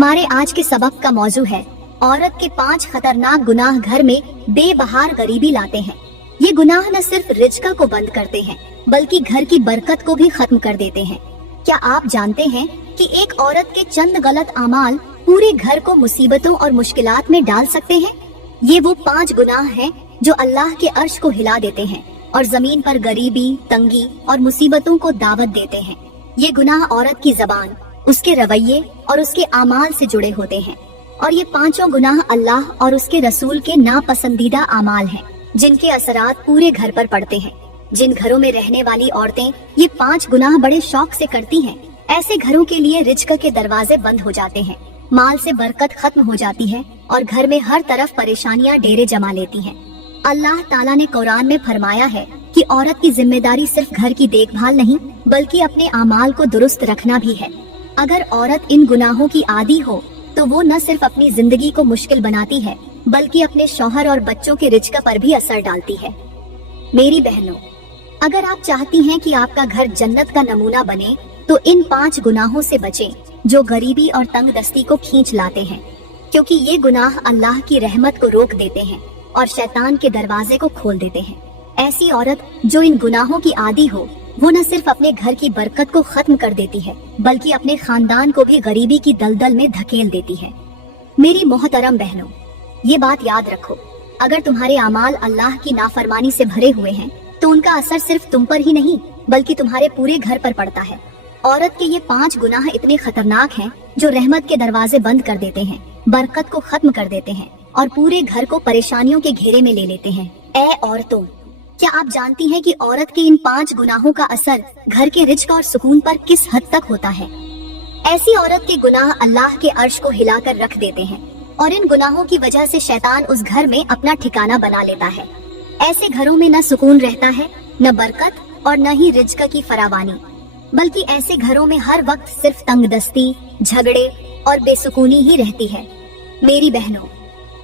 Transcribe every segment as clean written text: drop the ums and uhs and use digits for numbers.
हमारे आज के सबक का मौजू है औरत के 5 खतरनाक गुनाह घर में बेबहार गरीबी लाते हैं। ये गुनाह न सिर्फ रिज़्क़ को बंद करते हैं बल्कि घर की बरकत को भी खत्म कर देते हैं। क्या आप जानते हैं कि एक औरत के चंद गलत अमाल पूरे घर को मुसीबतों और मुश्किलात में डाल सकते हैं? ये वो 5 गुनाह हैं जो अल्लाह के अर्श को हिला देते हैं और जमीन पर गरीबी, तंगी और मुसीबतों को दावत देते हैं। ये गुनाह औरत की जबान, उसके रवैये और उसके अमाल से जुड़े होते हैं और ये 5 गुनाह अल्लाह और उसके रसूल के नापसंदीदा अमाल हैं जिनके असरात पूरे घर पर पड़ते हैं। जिन घरों में रहने वाली औरतें ये 5 गुनाह बड़े शौक से करती हैं, ऐसे घरों के लिए रिज़्क़ के दरवाजे बंद हो जाते हैं, माल से बरकत खत्म हो जाती है और घर में हर तरफ परेशानियां डेरे जमा लेती हैं। अल्लाह ताला ने कुरान में फरमाया है कि औरत की जिम्मेदारी सिर्फ घर की देखभाल नहीं बल्कि अपने अमाल को दुरुस्त रखना भी है। अगर औरत इन गुनाहों की आदी हो तो वो न सिर्फ अपनी जिंदगी को मुश्किल बनाती है बल्कि अपने शौहर और बच्चों के रिज़्क़ पर भी असर डालती है। मेरी बहनों, अगर आप चाहती हैं कि आपका घर जन्नत का नमूना बने तो इन 5 गुनाहों से बचें जो गरीबी और तंगदस्ती को खींच लाते हैं, क्योंकि ये गुनाह अल्लाह की रहमत को रोक देते हैं और शैतान के दरवाजे को खोल देते हैं। ऐसी औरत जो इन गुनाहों की आदी हो वो न सिर्फ अपने घर की बरकत को खत्म कर देती है बल्कि अपने खानदान को भी गरीबी की दलदल में धकेल देती है। मेरी मोहतरम बहनों, ये बात याद रखो, अगर तुम्हारे अमाल अल्लाह की नाफरमानी से भरे हुए हैं तो उनका असर सिर्फ तुम पर ही नहीं बल्कि तुम्हारे पूरे घर पर पड़ता है। औरत के ये 5 गुनाह इतने खतरनाक हैं जो रहमत के दरवाजे बंद कर देते हैं, बरकत को खत्म कर देते हैं और पूरे घर को परेशानियों के घेरे में ले लेते हैं। ऐ औरतों, क्या आप जानती हैं कि औरत के इन 5 गुनाहों का असर घर के रिज़्क़ और सुकून पर किस हद तक होता है? ऐसी औरत के गुनाह अल्लाह के अर्श को हिलाकर रख देते हैं और इन गुनाहों की वजह से शैतान उस घर में अपना ठिकाना बना लेता है। ऐसे घरों में न सुकून रहता है, न बरकत और न ही रिज़्क़ की फरावानी, बल्कि ऐसे घरों में हर वक्त सिर्फ तंगदस्ती, झगड़े और बेसुकूनी ही रहती है। मेरी बहनों,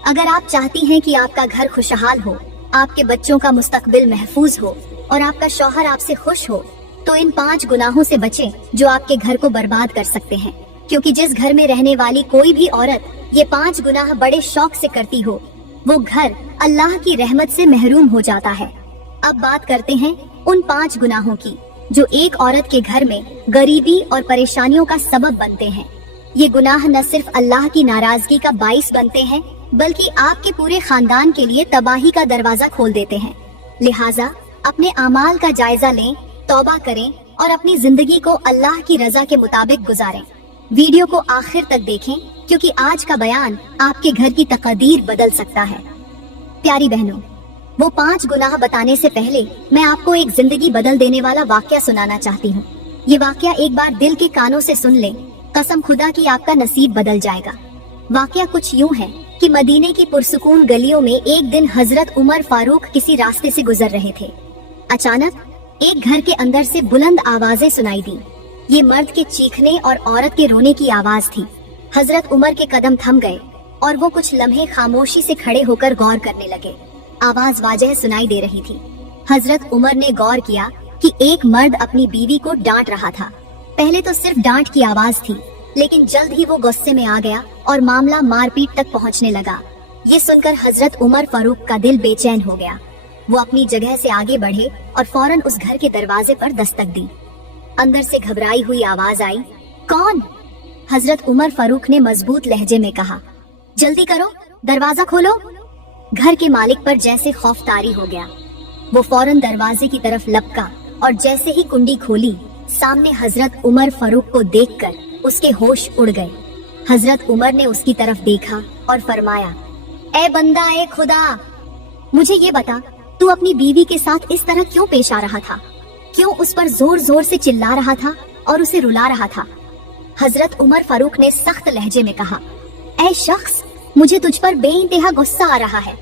अगर आप चाहती हैं कि आपका घर खुशहाल हो, आपके बच्चों का मुस्तकबिल महफूज हो और आपका शौहर आपसे खुश हो, तो इन 5 गुनाहों से बचें जो आपके घर को बर्बाद कर सकते हैं। क्योंकि जिस घर में रहने वाली कोई भी औरत ये 5 गुनाह बड़े शौक से करती हो, वो घर अल्लाह की रहमत से महरूम हो जाता है। अब बात करते हैं उन 5 गुनाहों की जो एक औरत के घर में गरीबी और परेशानियों का सबब बनते हैं। ये गुनाह न सिर्फ अल्लाह की नाराजगी का बाइस बनते हैं बल्कि आपके पूरे खानदान के लिए तबाही का दरवाजा खोल देते हैं। लिहाजा अपने अमाल का जायजा लें, तौबा करें और अपनी जिंदगी को अल्लाह की रजा के मुताबिक गुजारें। वीडियो को आखिर तक देखें क्योंकि आज का बयान आपके घर की तकदीर बदल सकता है। प्यारी बहनों, वो 5 गुनाह बताने से पहले मैं आपको एक जिंदगी बदल देने वाला वाकया सुनाना चाहती हूँ। ये वाकया एक बार दिल के कानों से सुन ले, कसम खुदा की आपका नसीब बदल जाएगा। वाकया कुछ यूँ है कि मदीने की पुरसुकून गलियों में एक दिन हजरत उमर फारूक किसी रास्ते से गुजर रहे थे। अचानक एक घर के अंदर से बुलंद आवाजें सुनाई दी। ये मर्द के चीखने और औरत के रोने की आवाज थी। हजरत उमर के कदम थम गए और वो कुछ लम्हे खामोशी से खड़े होकर गौर करने लगे। आवाज वाजह सुनाई दे रही थी। हजरत उमर ने गौर किया कि एक मर्द अपनी बीवी को डांट रहा था। पहले तो सिर्फ डांट की आवाज थी, लेकिन जल्द ही वो गुस्से में आ गया और मामला मारपीट तक पहुंचने लगा। ये सुनकर हजरत उमर फारूक का दिल बेचैन हो गया। वो अपनी जगह से आगे बढ़े और फौरन उस घर के दरवाजे पर दस्तक दी। अंदर से घबराई हुई आवाज आई, कौन? हजरत उमर फारूक ने मजबूत लहजे में कहा, जल्दी करो, दरवाजा खोलो। घर के मालिक पर जैसे खौफ तारी हो गया। वो फौरन दरवाजे की तरफ लपका और जैसे ही कुंडी खोली, सामने हजरत उमर फारूक को देखकर उसके होश उड़ गए। हजरत उमर ने उसकी तरफ देखा और फरमाया, ए बंदा ए खुदा, मुझे ये बता, तू अपनी बीवी के साथ इस तरह क्यों पेश आ रहा था? क्यों उस पर जोर जोर से चिल्ला रहा था और उसे रुला रहा था? हजरत उमर फारूक ने सख्त लहजे में कहा, ए शख्स, मुझे तुझ पर बेइंतहा गुस्सा आ रहा है।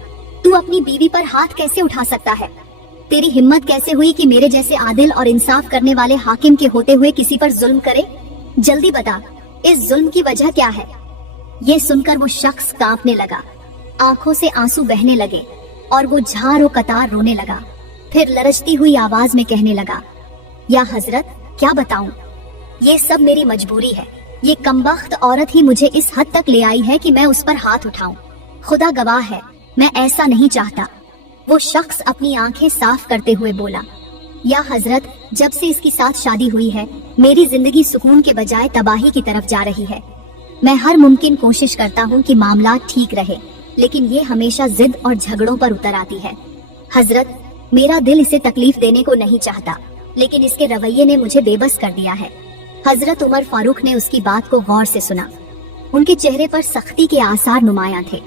तू अपनी बीवी पर हाथ कैसे उठा सकता है? तेरी हिम्मत कैसे हुई कि मेरे जैसे आदिल और इंसाफ करने वाले हाकिम के होते हुए किसी पर जुल्म करे? जल्दी बता, इस जुल्म की वजह क्या है? ये सुनकर वो शख्स कांपने लगा, आंखों से आंसू बहने लगे और वो झारो कतार रोने लगा। फिर लरजती हुई आवाज में कहने लगा, या हजरत, क्या बताऊं, ये सब मेरी मजबूरी है। ये कमबख्त औरत ही मुझे इस हद तक ले आई है कि मैं उस पर हाथ उठाऊं। खुदा गवाह है, मैं ऐसा नहीं चाहता। वो शख्स अपनी आंखें साफ करते हुए बोला, या हजरत, जब से इसके साथ शादी हुई है मेरी जिंदगी सुकून के बजाय तबाही की तरफ जा रही है। मैं हर मुमकिन कोशिश करता हूँ कि मामला ठीक रहे, लेकिन ये हमेशा जिद और झगड़ों पर उतर आती है। हजरत, मेरा दिल इसे तकलीफ देने को नहीं चाहता, लेकिन इसके रवैये ने मुझे बेबस कर दिया है। हजरत उमर फारूक ने उसकी बात को गौर से सुना। उनके चेहरे पर सख्ती के आसार नुमायां थे।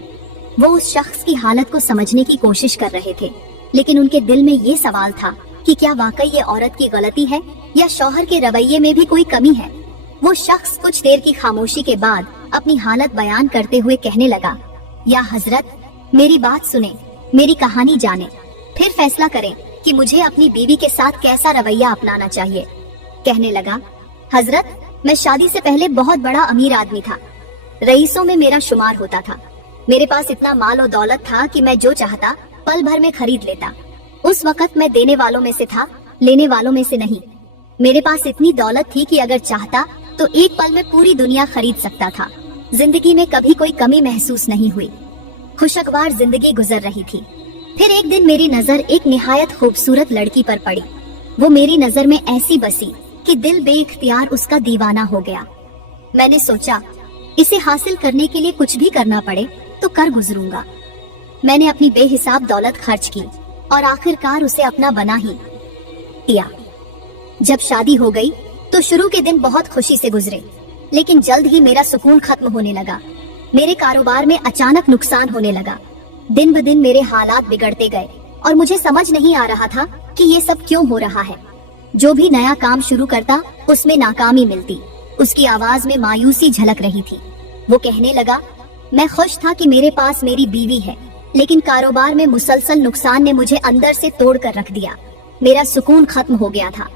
वो उस शख्स की हालत को समझने की कोशिश कर रहे थे, लेकिन उनके दिल में ये सवाल था कि क्या वाकई ये औरत की गलती है या शौहर के रवैये में भी कोई कमी है। वो शख्स कुछ देर की खामोशी के बाद अपनी हालत बयान करते हुए कहने लगा, या हजरत, मेरी बात सुने, मेरी कहानी जाने, फिर फैसला करें कि मुझे अपनी बीवी के साथ कैसा रवैया अपनाना चाहिए। कहने लगा, हजरत, मैं शादी से पहले बहुत बड़ा अमीर आदमी था। रईसों में मेरा शुमार होता था। मेरे पास इतना माल और दौलत था कि मैं जो चाहता पल भर में खरीद लेता। उस वक्त मैं देने वालों में से था, लेने वालों में से नहीं। मेरे पास इतनी दौलत थी कि अगर चाहता तो एक पल में पूरी दुनिया खरीद सकता था। जिंदगी में कभी कोई कमी महसूस नहीं हुई। खुशगवार जिंदगी गुजर रही थी। फिर एक दिन मेरी नजर एक निहायत खूबसूरत लड़की पर पड़ी। वो मेरी नजर में ऐसी बसी कि दिल बेइख्तियार उसका दीवाना हो गया। मैंने सोचा, इसे हासिल करने के लिए कुछ भी करना पड़े तो कर गुजरूंगा। मैंने अपनी बेहिसाब दौलत खर्च की और आखिरकार उसे अपना बना ही लिया। जब शादी हो गई तो शुरू के दिन बहुत खुशी से गुजरे, लेकिन जल्द ही मेरा सुकून खत्म होने लगा। मेरे कारोबार में अचानक नुकसान होने लगा। दिन ब दिन मेरे हालात बिगड़ते गए और मुझे समझ नहीं आ रहा था कि ये सब क्यों हो रहा है। जो भी नया काम शुरू करता उसमें नाकामी मिलती। उसकी आवाज में मायूसी झलक रही थी। वो कहने लगा, मैं खुश था कि मेरे पास मेरी बीवी है, लेकिन कारोबार में मुसलसल नुकसान ने मुझे अंदर से तोड़ कर रख दिया। मेरा सुकून खत्म हो गया था।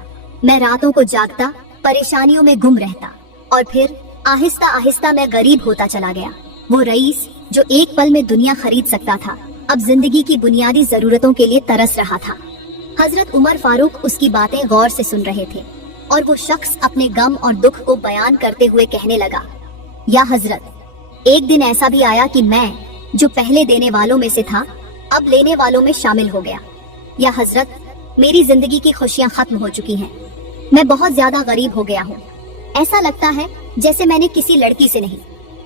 मैं रातों को जागता, परेशानियों में गुम रहता, और फिर आहिस्ता आहिस्ता मैं गरीब होता चला गया। वो रईस जो एक पल में दुनिया खरीद सकता था, अब जिंदगी की बुनियादी जरूरतों के लिए तरस रहा था। हजरत उमर फारूक उसकी बातें गौर से सुन रहे थे और वो शख्स अपने गम और दुख को बयान करते हुए कहने लगा, या हजरत, एक दिन ऐसा भी आया कि मैं जो पहले देने वालों में से था अब लेने वालों में शामिल हो गया। या हजरत, मेरी जिंदगी की खुशियां खत्म हो चुकी हैं। मैं बहुत ज्यादा गरीब हो गया हूँ। ऐसा लगता है जैसे मैंने किसी लड़की से नहीं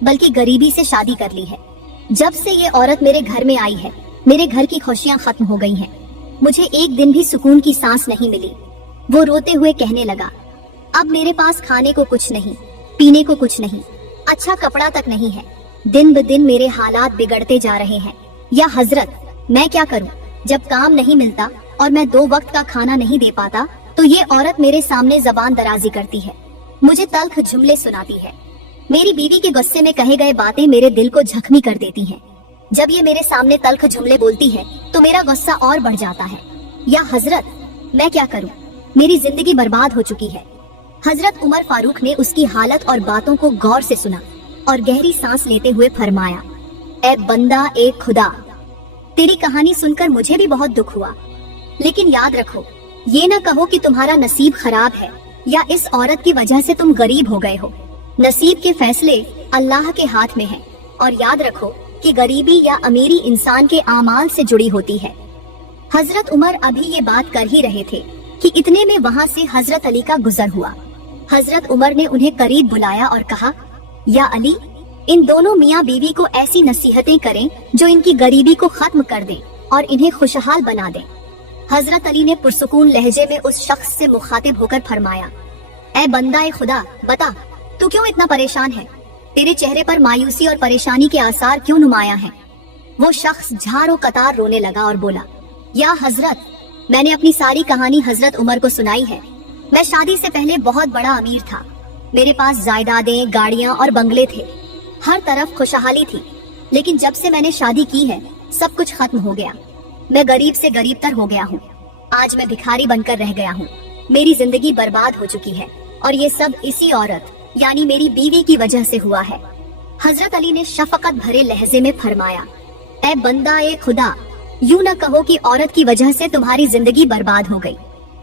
बल्कि गरीबी से शादी कर ली है। जब से ये औरत मेरे घर में आई है मेरे घर की खुशियां खत्म हो गई हैं। मुझे एक दिन भी सुकून की सांस नहीं मिली। वो रोते हुए कहने लगा, अब मेरे पास खाने को कुछ नहीं, पीने को कुछ नहीं, अच्छा कपड़ा तक नहीं है। दिन ब दिन मेरे हालात बिगड़ते जा रहे हैं। या हजरत, मैं क्या करूं? जब काम नहीं मिलता और मैं 2 वक्त का खाना नहीं दे पाता तो ये औरत मेरे सामने जबान दराजी करती है, मुझे तल्ख जुमले सुनाती है। मेरी बीवी के गुस्से में कहे गए बातें मेरे दिल को जख्मी कर देती हैं। जब ये मेरे सामने तल्ख जुमले बोलती है तो मेरा गुस्सा और बढ़ जाता है। या हजरत, मैं क्या करूं? मेरी जिंदगी बर्बाद हो चुकी है। हजरत उमर फारूक ने उसकी हालत और बातों को गौर से सुना और गहरी सांस लेते हुए फरमाया, ए बंदा, ए खुदा, तेरी कहानी सुनकर मुझे भी बहुत दुख हुआ, लेकिन याद रखो, ये न कहो कि तुम्हारा नसीब खराब है या इस औरत की वजह से तुम गरीब हो गए हो। नसीब के फैसले अल्लाह के हाथ में हैं, और याद रखो कि गरीबी या अमीरी इंसान के आमाल से जुड़ी होती है। हजरत उमर अभी ये बात कर ही रहे थे कि इतने में वहाँ से हजरत अली का गुजर हुआ। हजरत उमर ने उन्हें करीब बुलाया और कहा, या अली, इन दोनों मियाँ बीवी को ऐसी नसीहतें करें जो इनकी गरीबी को खत्म कर दें और इन्हें खुशहाल बना दें। हजरत अली ने पुरसुकून लहजे में उस शख्स से मुखातिब होकर फरमाया, ए बंदा, ए खुदा, बता तू क्यों इतना परेशान है? तेरे चेहरे पर मायूसी और परेशानी के आसार क्यों नुमाया हैं? वो शख्स झाड़ों कतार रोने लगा और बोला, या हजरत, मैंने अपनी सारी कहानी हजरत उमर को सुनाई है। मैं शादी से पहले बहुत बड़ा अमीर था। मेरे पास जायदादें, गाड़ियां और बंगले थे। हर तरफ खुशहाली थी, लेकिन जब से मैंने शादी की है सब कुछ खत्म हो गया। मैं गरीब से गरीब तर हो गया हूँ। आज मैं भिखारी बनकर रह गया हूँ। मेरी जिंदगी बर्बाद हो चुकी है और ये सब इसी औरत यानी मेरी बीवी की वजह से हुआ है। हजरत अली ने शफकत भरे लहजे में फरमाया, ए बंदा, ए खुदा, यूं न कहो कि औरत की वजह से तुम्हारी जिंदगी बर्बाद हो गई,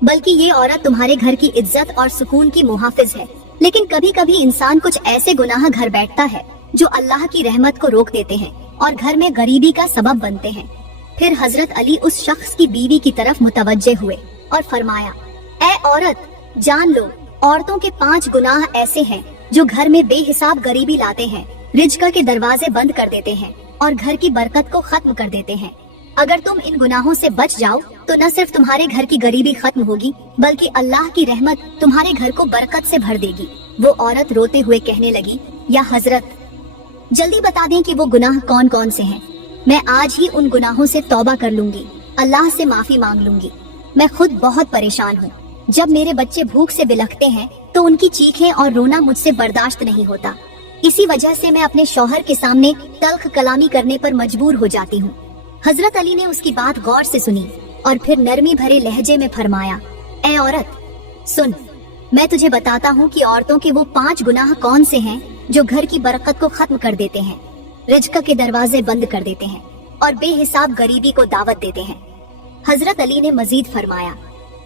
बल्कि ये औरत तुम्हारे घर की इज्जत और सुकून की मुहाफिज है। लेकिन कभी कभी इंसान कुछ ऐसे गुनाह घर बैठता है जो अल्लाह की रहमत को रोक देते हैं और घर में गरीबी का सबब बनते हैं। फिर हजरत अली उस शख्स की बीवी की तरफ मुतवज्जे हुए और फरमाया, ऐ औरत, जान लो, औरतों के 5 गुनाह ऐसे हैं जो घर में बेहिसाब गरीबी लाते हैं, रिज्क के दरवाजे बंद कर देते हैं और घर की बरकत को खत्म कर देते हैं। अगर तुम इन गुनाहों से बच जाओ तो न सिर्फ तुम्हारे घर की गरीबी खत्म होगी बल्कि अल्लाह की रहमत तुम्हारे घर को बरकत से भर देगी। वो औरत रोते हुए कहने लगी, या हजरत, जल्दी बता दें कि वो गुनाह कौन कौन से हैं। मैं आज ही उन गुनाहों से तौबा कर लूंगी, अल्लाह से माफी मांग लूंगी। मैं खुद बहुत परेशान हूँ। जब मेरे बच्चे भूख से बिलखते हैं तो उनकी चीखें और रोना मुझसे बर्दाश्त नहीं होता। इसी वजह से मैं अपने शौहर के सामने तल्ख कलामी करने पर मजबूर हो जाती हूँ। हजरत अली ने उसकी बात गौर से सुनी और फिर नरमी भरे लहजे में फरमाया, ऐ औरत, सुन, मैं तुझे बताता हूँ कि औरतों के वो 5 गुनाह कौन से हैं जो घर की बरकत को खत्म कर देते हैं, रिज्क के दरवाजे बंद कर देते हैं और बेहिसाब गरीबी को दावत देते हैं। हजरत अली ने मजीद फरमाया,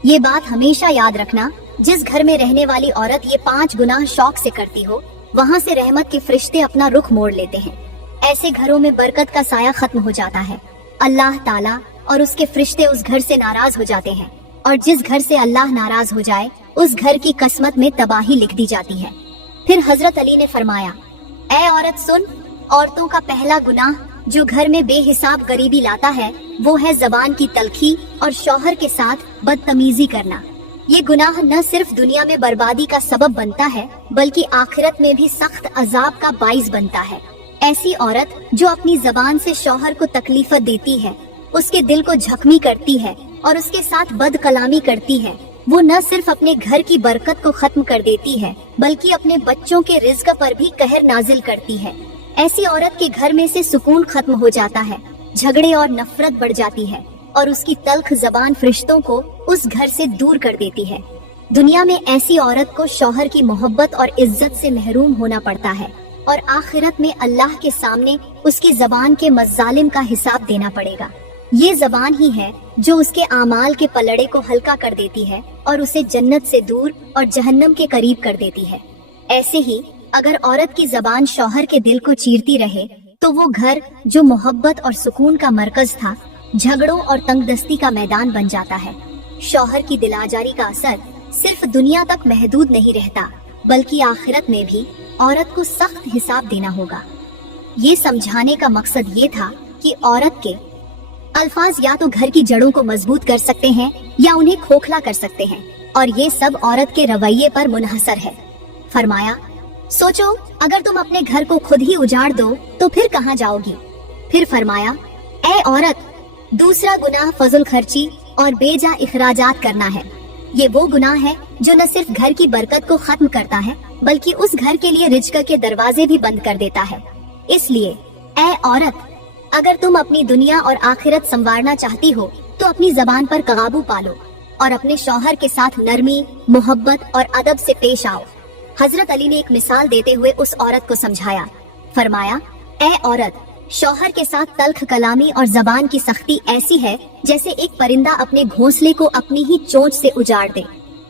ये बात हमेशा याद रखना, जिस घर में रहने वाली औरत ये 5 गुनाह शौक से करती हो, वहाँ से रहमत के फरिश्ते अपना रुख मोड़ लेते हैं। ऐसे घरों में बरकत का साया खत्म हो जाता है। अल्लाह ताला और उसके फरिश्ते उस घर से नाराज हो जाते हैं और जिस घर से अल्लाह नाराज हो जाए उस घर की किस्मत में तबाही लिख दी जाती है। फिर हजरत अली ने फरमाया, ऐ औरत सुन, औरतों का पहला गुनाह जो घर में बेहिसाब गरीबी लाता है वो है जबान की तलखी और शौहर के साथ बदतमीजी करना। ये गुनाह न सिर्फ दुनिया में बर्बादी का सबब बनता है बल्कि आखिरत में भी सख्त अजाब का बाइस बनता है। ऐसी औरत जो अपनी जबान से शौहर को तकलीफ देती है, उसके दिल को जख्मी करती है और उसके साथ बद कलामी करती है, वो न सिर्फ अपने घर की बरकत को खत्म कर देती है बल्कि अपने बच्चों के रिज्क पर भी कहर नाजिल करती है। ऐसी औरत के घर में से सुकून खत्म हो जाता है, झगड़े और नफरत बढ़ जाती है और उसकी तल्ख जबान फरिश्तों को उस घर से दूर कर देती है। दुनिया में ऐसी औरत को शौहर की मोहब्बत और इज्जत से महरूम होना पड़ता है और आखिरत में अल्लाह के सामने उसकी जबान के मज़ालिम का हिसाब देना पड़ेगा। ये जबान ही है जो उसके आमाल के पलड़े को हल्का कर देती है और उसे जन्नत से दूर और जहन्नम के करीब कर देती है। ऐसे ही अगर औरत की जबान शौहर के दिल को चीरती रहे तो वो घर जो मोहब्बत और सुकून का मरकज था, झगड़ों और तंगदस्ती का मैदान बन जाता है। शौहर की दिलाजारी का असर सिर्फ दुनिया तक महदूद नहीं रहता बल्कि आखिरत में भी औरत को सख्त हिसाब देना होगा। ये समझाने का मकसद ये था कि औरत के अल्फाज या तो घर की जड़ों को मजबूत कर सकते हैं या उन्हें खोखला कर सकते हैं और ये सब औरत के रवैये पर मुनहसर है। फरमाया, सोचो, अगर तुम अपने घर को खुद ही उजाड़ दो तो फिर कहाँ जाओगी। फिर फरमाया, ऐ औरत, दूसरा गुनाह फजुल खर्ची और बेजा इखराजात करना है। ये वो गुनाह है जो न सिर्फ घर की बरकत को खत्म करता है बल्कि उस घर के लिए रिज्क के दरवाजे भी बंद कर देता है। इसलिए ऐ औरत, अगर तुम अपनी दुनिया और आखिरत संवारना चाहती हो तो अपनी जबान पर काबू पालो और अपने शौहर के साथ नरमी, मोहब्बत और अदब से पेश आओ। हजरत अली ने एक मिसाल देते हुए उस औरत को समझाया। फरमाया, ऐ औरत, शौहर के साथ तल्ख कलामी और जबान की सख्ती ऐसी है जैसे एक परिंदा अपने घोंसले को अपनी ही चोंच से उजाड़ दे।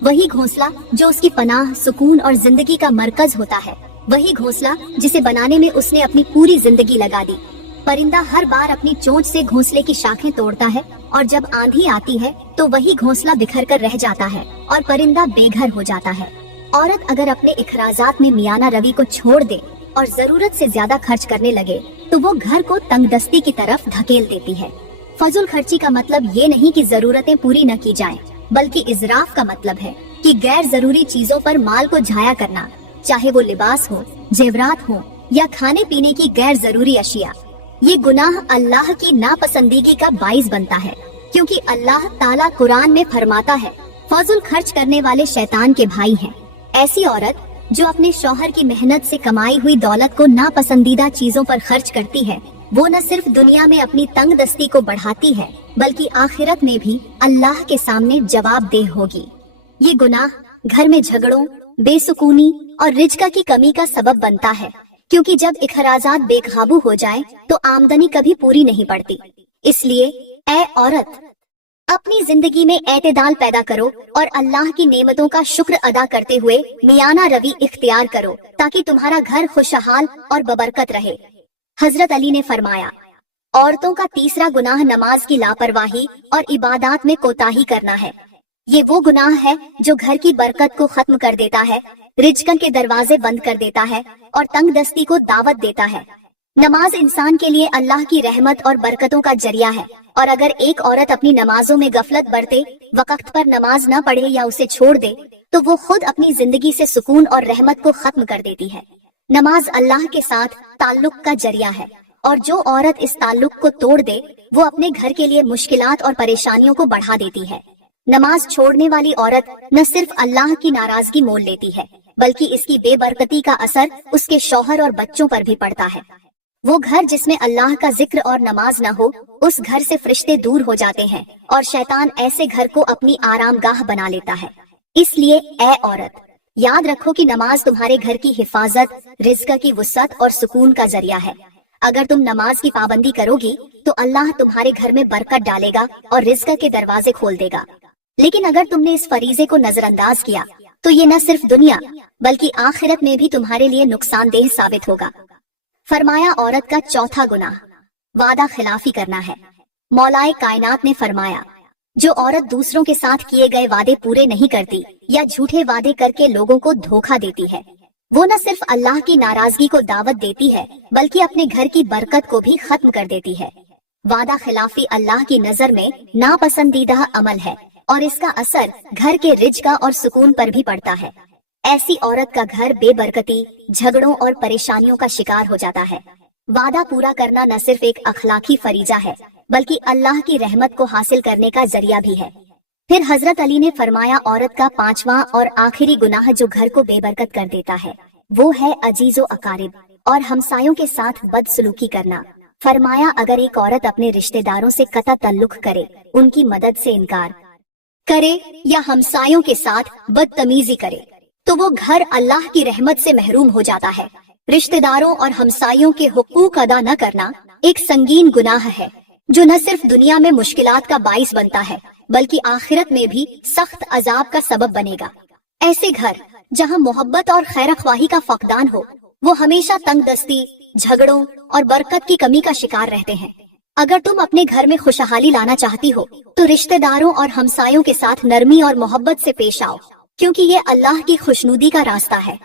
वही घोंसला जो उसकी पनाह, सुकून और जिंदगी का मरकज होता है, वही घोंसला जिसे बनाने में उसने अपनी पूरी जिंदगी लगा दी। परिंदा हर बार अपनी चोंच से घोंसले की शाखें तोड़ता है और जब आंधी आती है तो वही घोंसला बिखर कर रह जाता है और परिंदा बेघर हो जाता है। औरत अगर अपने इखराजात में मियाना रवि को छोड़ दे और जरूरत से ज्यादा खर्च करने लगे तो वो घर को तंगदस्ती की तरफ धकेल देती है। फजुल खर्ची का मतलब ये नहीं कि जरूरतें पूरी न की जाएं, बल्कि इजराफ का मतलब है कि गैर जरूरी चीजों पर माल को जाया करना, चाहे वो लिबास हो, जेवरात हो या खाने पीने की गैर जरूरी अशिया। ये गुनाह अल्लाह की नापसंदीगी का बाइस बनता है, क्योंकि अल्लाह ताला कुरान में फरमाता है, फजुल खर्च करने वाले शैतान के भाई हैं। ऐसी औरत जो अपने शौहर की मेहनत से कमाई हुई दौलत को नापसंदीदा चीजों पर खर्च करती है, वो न सिर्फ दुनिया में अपनी तंगदस्ती को बढ़ाती है बल्कि आखिरत में भी अल्लाह के सामने जवाबदेह होगी। ये गुनाह घर में झगड़ों, बेसुकूनी और रिज्क की कमी का सबब बनता है, क्योंकि जब इखराजात बेकाबू हो जाए तो आमदनी कभी पूरी नहीं पड़ती। इसलिए ऐ औरत, अपनी जिंदगी में एतदाल पैदा करो और अल्लाह की नेमतों का शुक्र अदा करते हुए मियाना रवि इख्तियार करो ताकि तुम्हारा घर खुशहाल और बबरकत रहे। हजरत अली ने फरमाया, औरतों का तीसरा गुनाह नमाज की लापरवाही और इबादत में कोताही करना है। ये वो गुनाह है जो घर की बरकत को खत्म कर देता है, रिज्क के दरवाजे बंद कर देता है और तंगदस्ती को दावत देता है। नमाज इंसान के लिए अल्लाह की रहमत और बरकतों का जरिया है, और अगर एक औरत अपनी नमाजों में गफलत बरते, वक्त पर नमाज न पढ़े या उसे छोड़ दे, तो वो खुद अपनी जिंदगी से सुकून और रहमत को खत्म कर देती है। नमाज अल्लाह के साथ ताल्लुक का जरिया है, और जो औरत इस ताल्लुक को तोड़ दे, वो अपने घर के लिए मुश्किलात और परेशानियों को बढ़ा देती है। नमाज छोड़ने वाली औरत न सिर्फ अल्लाह की नाराजगी मोल लेती है, बल्कि इसकी बेबरकती का असर उसके शौहर और बच्चों पर भी पड़ता है। वो घर जिसमें अल्लाह का जिक्र और नमाज न हो, उस घर से फरिश्ते दूर हो जाते हैं और शैतान ऐसे घर को अपनी आरामगाह बना लेता है। इसलिए ए औरत, याद रखो कि नमाज तुम्हारे घर की हिफाजत, रिज्क की वुसअत और सुकून का जरिया है। अगर तुम नमाज की पाबंदी करोगी तो अल्लाह तुम्हारे घर में बरकत डालेगा और रिज्क के दरवाजे खोल देगा। लेकिन अगर तुमने इस फरीजे को नजरअंदाज किया तो ये न सिर्फ दुनिया बल्कि आखिरत में भी तुम्हारे लिए नुकसानदेह साबित होगा। फरमाया, औरत का चौथा गुनाह वादा खिलाफी करना है। मौलाए कायनात ने फरमाया, जो औरत दूसरों के साथ किए गए वादे पूरे नहीं करती या झूठे वादे करके लोगों को धोखा देती है, वो न सिर्फ अल्लाह की नाराजगी को दावत देती है बल्कि अपने घर की बरकत को भी खत्म कर देती है। वादा खिलाफी अल्लाह की नजर में नापसंदीदा अमल है और इसका असर घर के रिज्क और सुकून पर भी पड़ता है। ऐसी औरत का घर बेबरकती, झगड़ों और परेशानियों का शिकार हो जाता है। वादा पूरा करना न सिर्फ एक अखलाकी फरीजा है बल्कि अल्लाह की रहमत को हासिल करने का जरिया भी है। फिर हजरत अली ने फरमाया, औरत का पांचवा और आखिरी गुनाह जो घर को बेबरकत कर देता है, वो है अजीजो अकारिब और हमसायों के साथ बदसलूकी करना। फरमाया, अगर एक औरत अपने रिश्तेदारों से कता तल्लुक करे, उनकी मदद से इनकार करे या हमसायों के साथ बदतमीजी करे, तो वो घर अल्लाह की रहमत से महरूम हो जाता है। रिश्तेदारों और हमसायों के हुकूक अदा न करना एक संगीन गुनाह है जो न सिर्फ दुनिया में मुश्किलात का बाइस बनता है बल्कि आखिरत में भी सख्त अजाब का सबब बनेगा। ऐसे घर जहां मोहब्बत और खैरख्वाही का फकदान हो, वो हमेशा तंगदस्ती, झगड़ों और बरकत की कमी का शिकार रहते हैं। अगर तुम अपने घर में खुशहाली लाना चाहती हो तो रिश्तेदारों और हमसायों के साथ नरमी और मोहब्बत से पेश आओ, क्योंकि ये अल्लाह की खुशनुदी का रास्ता है।